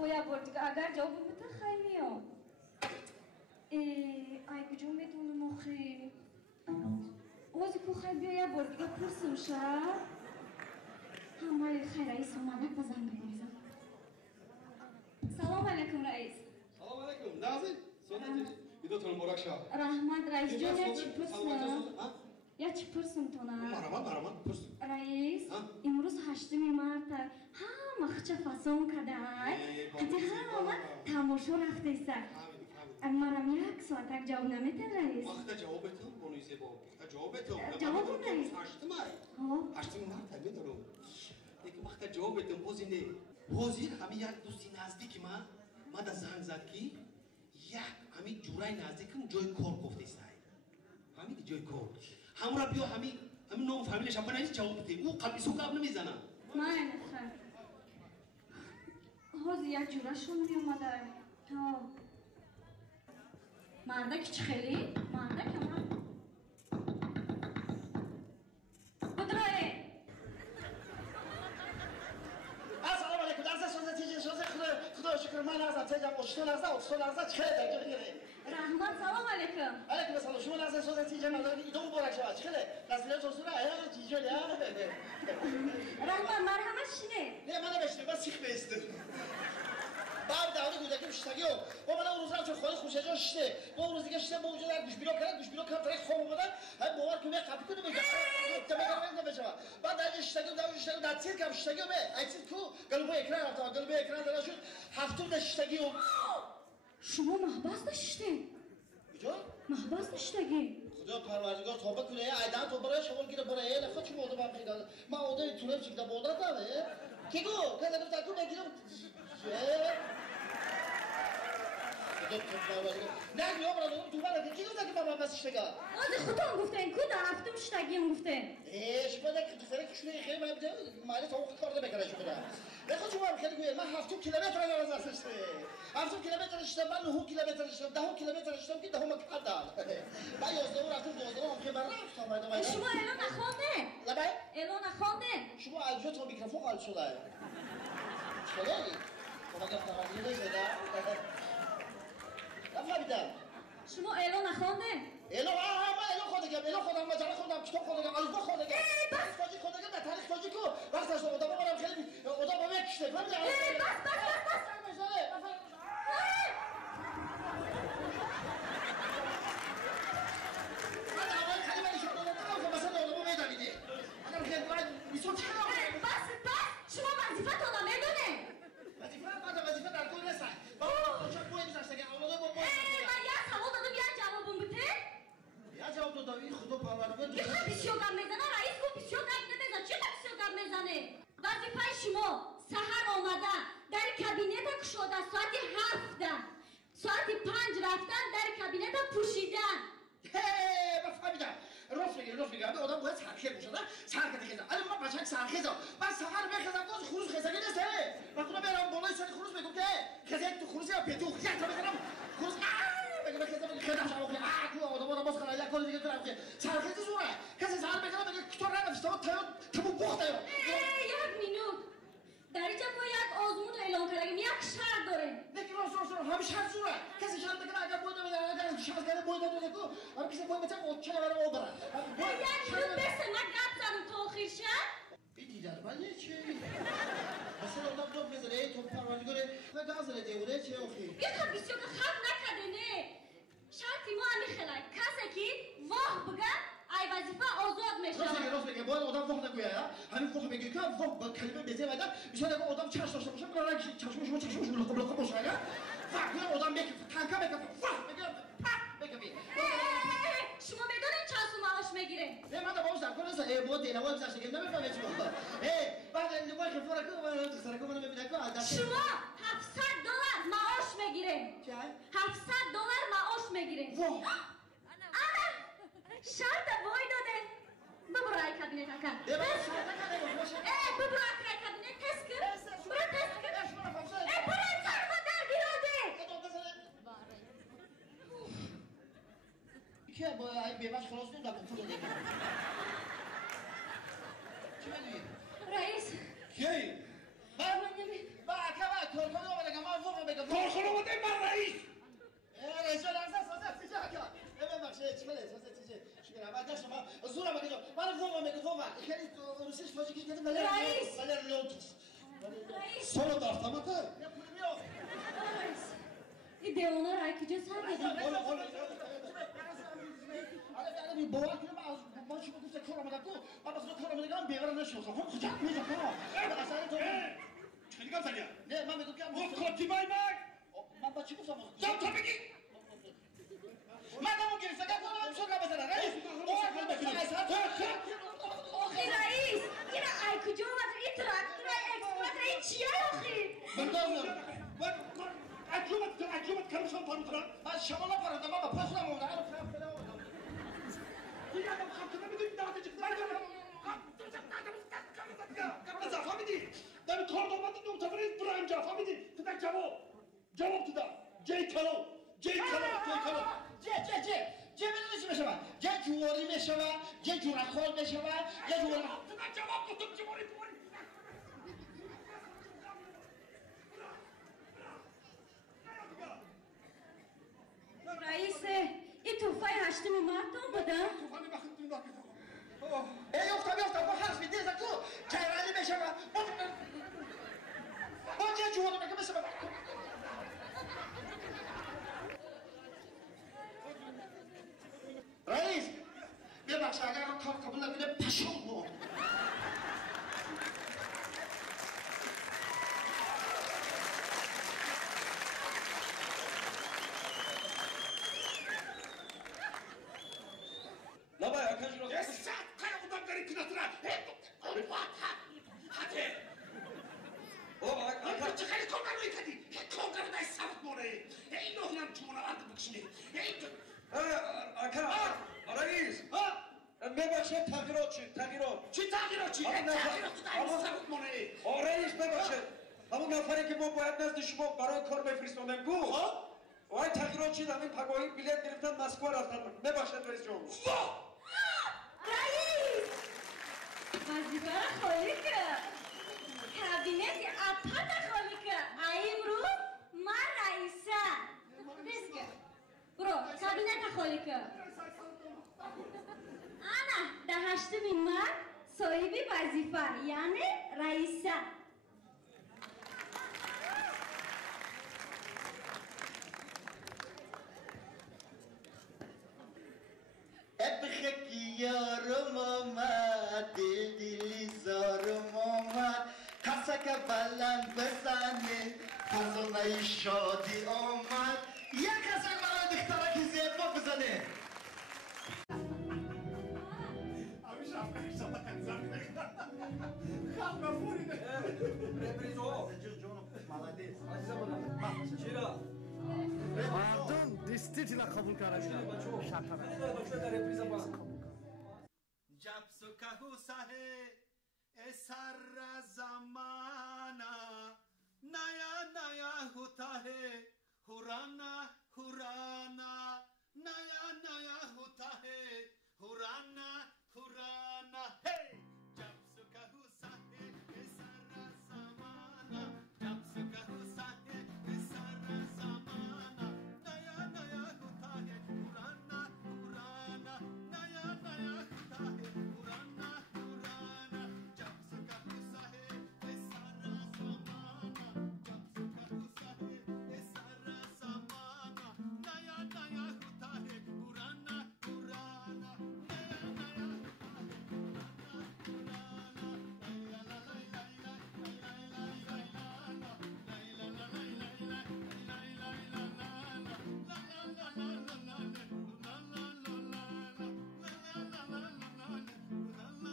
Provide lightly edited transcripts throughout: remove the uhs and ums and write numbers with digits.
اویا بردی اگر جواب بده خیلی ها ای کجا میدونم آخه اوزی کو خیلی بیا بردی که پرسم شد همه خیر رئیس آمدک بزن بگیرم سلام علیکم رئیس سلام علیکم نازی سلام ایداتون مبارک شد رحمت رئیس جون یا چی پرسم یا چی پرسم تو نه مرحبا پرسم رئیس امروز 8 مارت ها مخچه فاسون کدای حتی همه تماشا رفته سر مرم یک ساعت جواب نمیتن رئیس وقت جوابتون بونویسه با وقت جوابتون جواب رئیس 8 مارت میدونم یک وقت جوابتون بوزینه بوزیر همین یک دوستی نزدیک ما در زنگ زد که یک همین جورای نزدیکم جای کار گفته سای همین جای کار همون را بیا همین نام فامیلش هم بنایید جواب بده او قبلی سو قبل نمیزنم من خیر حاضر یک جوراشون میومده ها مردک چه خیلی؟ مردک من بدرای السلام علیکم درست شده خدا شکر من هستم تیجم اشتون هستم چه درجه بگیره رحمت سلام علیکم علیکم السلام شما نظر شده تیجم ایدو مبارک شد چه نسلیه توسوره جیجه لیا رحمت مرحمت شینه نه من نمیشنم بس سیخ بیستم بعد دعوت گودکی شتگی و من اون روز هم چون خواهی خوشه جا شده با اون روز دیگه شده با وجود در گوش بیرو کرد طریق خواب بودن هم باور که به قبی کنه بگم بعد در شتگی در تیر کم شتگی به ایتید کو قلبو اکران رفت قلبو اکران داره شد هفتم در شتگی شما محباس داشته کجا؟ محباس داشتگی خدا پروردگار توبه کنه ایدان تو برای شما گیره برای نفت چی بوده من پیدا ما اوده طولم چیکده بوده داره کی گو کدام تاکو بگیرم نه میام برای تو برای کی گفته که بابا بس شتگا از خودم گفتن کو در هفتم شتگیم گفتن شما ده که فرق شوی خیلی من بده مالی تو کار نمیکنه شما بخو شما خیلی گویا من 7 کیلومتر از راسته 7 کیلومتر اشتم من 9 کیلومتر اشتم 10 کیلومتر اشتم که 10 مقدار من 11 رفتم 12 هم که برام شما اعلان نخونده لبا اعلان نخونده شما الجو تو میکروفون قال شده چطوری شما که تمام شده نفهمیدم شما اعلان نخونده اعلان ما اعلان خودم مجله خودم کتاب خودم الگو خودم بس تاجی خودم به تاریخ تاجی کو وقت از آدم برام خیلی آدم با یک کشته فهمیدی بس من اول خیلی ولی شما دادم مثلا آدمو میدونید اگر خیلی باید میسوت بس شما وظیفه تو نمیدونه وظیفه در کل نیست بابا چه بوی میذاشته که اولاد با من یه سوال دادم یه جوابم بده یا جواب دادم خدا پروردگار یه خب بیسیوگم میزنه رئیس گفت بیسیوگم نمیزنه چه بیسیوگم میزنه وظیفه شما سحر آمدن در کابینت شده ساعت 7 ساعت 5 رفتن در کابینت پوشیدن فهمیدم راست میگم آدم باید سرخیز بشه سرخیز خیزم الان من بچه‌ک سرخیزم من سحر بخیزم باز خروج خیزگی نیست من خودم برم بالای سر خروج میگم که خیزک تو خروجی یا پیتو یک تا بزنم خروج بگم خیزم شما که تو آدم باز خلاص یک کار دیگه کنم که سرخیز زوره کسی سحر بگم بگه تو رفت تو بوخته یک مینوت در اینجا باید آزمون اعلان کردیم یک شرط داره نگی راست همه شرط زوره کسی شرط بگه اگر باید بده اگر شرط کنه باید بده کو اما کسی باید بده اوکی برای او بره یک مینوت برسه من گپ زدم تا آخر شب دیدار ولی چی مثلا آدم دو میذاره تو پروردگار نه گاز نده بوده چه آخی یک بیسیو که خب نکرده نه شرطی ما همی خلای کسی که واه بگه ای وظیفه آزاد میشه راست میگه باید آدم واه نگویه همین واه میگه که واه با کلمه بزه بده میشه اگه آدم چش داشته باشه برای چشمش لقب باشه اگه فقط آدم میگه تنکا میگه واه میگه شما بدونین چند سو معاش میگیره نه من باوش در کنه بود دینا وای بزاش که نمیفهمه چی بود بعد این وای که فورا کو من سر کو من میبینم که شما $700 معاش میگیره چه $700 معاش میگیره انا شرط وای داده ببرو ای کابینت اکن ببرو شرط کنه باشه ببرو ای کابینت تست کن برو تست کن برو سر ما در بیراده که با این بیمش خلاص نمیدم فوتو دیگه چی میگی رئیس کی با اکبر کارخانه آمده که من فوق بگم کارخانه آمده من رئیس رئیس لحظه سازه تیجه که ببخشید چیکاره سازه تیجه شکر بعد شما زورا بگید من فوق بگم فوق خیلی روسیش فاجی که ولی رئیس لوتوس رئیس سولو دافتاماته نه پول میو رئیس ایده اونا را که جا سر بدیم آره باور کنم ما شما گفته کار آمده تو من بس کار آمده گم بیغار نشوخم خب کجا میشه کار اصلا تو چی میگم سریا نه من میگم که گفت کاتی بای مگ من با چی گفتم جام تو بگی من دمو گرفتم که کنم شو که بزنم رئیس باور کنم آخی رئیس این ای کجا آمد این تراکتور اکسکواتر این چیه آخی بردارم اجوبت کارشان پاروتران من شما نپردم من با پاسم اومدم دیگه آدم خاطر نمیدونی داده چه کار فهمیدی در کار داماد نوتوری برایم جا فهمیدی تو در جواب تو در جی کلو جه بدونی چی بشم جه جواری میشم جه جورخال بشم جه جواری تو در جواب گفتم جواری رئیس این توفای هشتمی مارتون بودم توفانی بخید دون داکی بیفتم با حرف میدیز تو کیرانی بشم با جه جواری بگم بشم رئیس ببخش اگر کار قبول نکنه پشم بود لابا یا کجا رو ساعت کار بودم داری که نتونه حتی آقا چه خیلی کار کنوی کردی کار کنوی دای سبت موره این نوحی هم چونه آرد بکشنی اکرم رئیس ببخشید تغییرات چی تغییرات چی؟ تغییرات تو دای سبت موره رئیس ببخشید همون نفری که ما باید نزد شما برای کار بفرستونم گو وای تغییرات چی همین پگاهی بلیت گرفتن مسکو رفتن ببخشید رئیس جان رئیس وظیفه را خالی کرد کابینت اپت خالی کرد امروز من رئیسه ریسک برو کابینت خالی کرد انا ده هشتمی مرد صاحبی وظیفه یعنی رئیسه ابخک یارم آمد دلی زارم آمد کسک بلند بزنه خزانه شادی آمد یک کسک برای دخترکی زیبا بزنه همیشه افکارش شده کنزم خب مفهوری رپریزو چرا مردم действительно قبول کردن जब सुखहु सहे ए सारा जमाना नया नया होता है हुराना हुराना नया नया होता है हुराना हुराना हे जब सुखहु सहे ए सारा जमाना जब सुखहु सहे ए सारा जमाना नया नया होता है हुराना हुराना नया नया होता है पुराना पुराना जब सुखा हुआ है ये सारा ज़माना जब सुखा हुआ है ये सारा ज़माना नया नया होता है पुराना पुराना नया नया होता है पुराना पुराना ला ला ला ला ला ला ला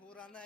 هورانه